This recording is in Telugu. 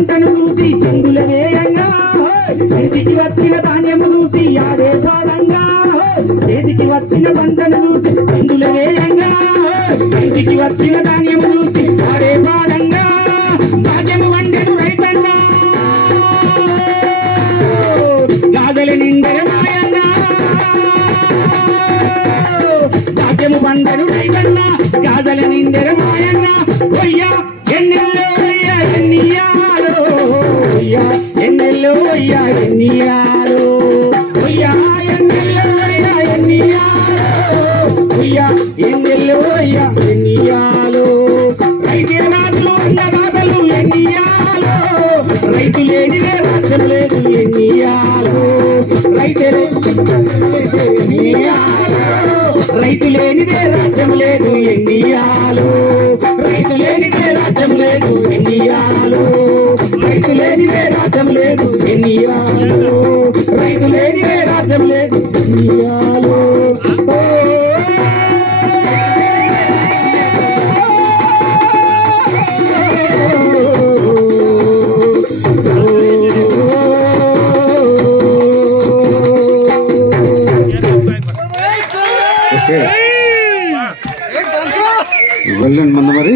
పంటను చూసి చెంగుల వేయంగా చేతికి వచ్చిన ధాన్యము చూసి ఆడే భాగంగా చేతికి వచ్చిన పంటను చూసి చెంగుల వేయంగా చేతికి వచ్చిన ధాన్యము చూసి ఆడే భాగంగా భాగ్యము వండెను రైతన్నా గాజల నిండె మాయన్నా భాగ్యము వండెను రైతన్నా గాజల నిండె మాయన్నా ఒయ్యా ఎన్నెల్లో ఒయ్యా ఎన్నియాలో ఒయ్యా ఎన్నెల్లో ఒయ్యా ఎన్నియాలో ఒయ్యా ఎన్నెల్లో ఒయ్యా ఎన్నియాలో ఒయ్యా ఎన్నెల్లో ఒయ్యా ఎన్నియాలో రైతే రాజులు ఉన్న బాధలు ఎన్నియాలో రైతు లేనిదే రాజ్యం లేదు ఎన్నియాలో రైతే రైతు లేనిదే రాజ్యం లేదు ఎన్నియాలో రైతు లేనిదే రాజ్యం లేదు ఎన్నియాలో రైతు లేనిదే రాజ్యం లేదు ఎన్నియాలో రైతు లేనిదే రాజ్యం లేదు ఎన్నియాలో వెళ్ళండి మొన్న మరి